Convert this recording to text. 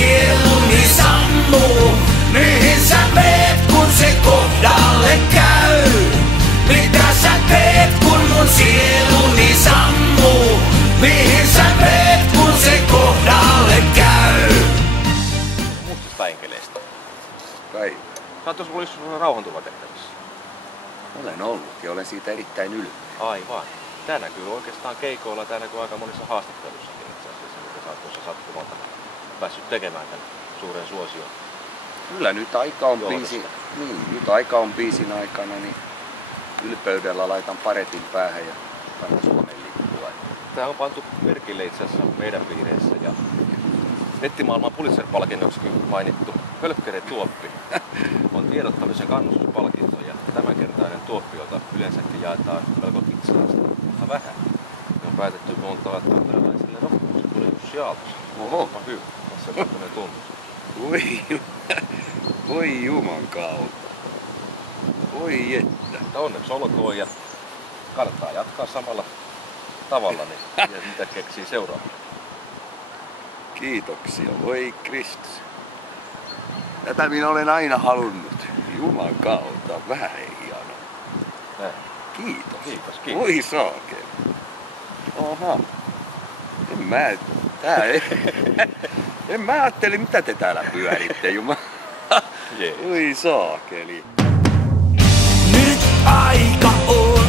sieluni sammuu. Mihin sä meet, kun se kohdalle käy? Mitä sä teet, kun mun sieluni sammuu? Mihin sä meet, kun se kohdalle käy? Mustista enkeleistä. Päivä. Sä oot tuossa ollut rauhanturvatehtävissä. Olen ollut ja olen siitä erittäin ylpeä. Aivan. Tää näkyy oikeastaan keikoilla, tää näkyy aika monissa haastattelussakin itse asiassa, mitä sä oot tuossa sattumalta päässyt tekemään tän suuren suosion. Kyllä nyt aika on biisin aikana, niin ylpeydellä laitan paretin päähän ja kannan Suomen lippua. Tää on pantu merkille itse asiassa meidän piireissä ja nettimaailman Pulitzer-palkinnoksikin mainittu Hölkkeren tuoppi on tiedottamisen kannustuspalkinto ja tämänkertainen tuoppi, jota yleensäkin jaetaan melko kitsaasti, mutta vähän. Ne on päätetty montaa tamperelaiselle rockmuusikulle Jussi Aaltoselle. Oho. Onpa hyvä. Tässä on tämmönen tunnus. Voi juman kautta. Voi että. Mutta onneksi olkoon ja kannattaa jatkaa samalla tavalla, niin ja mitä keksii seuraavaksi. Kiitoksia, voi Kristus. Tätä minä olen aina halunnut. Juman kautta, vähän hieno. Näin. Kiitos. Kiitos. Voi saakeli. Oha. En mä ajattele, mitä te täällä pyöritte, Jumala. Jees. Voi saakeli. Nyt aika on.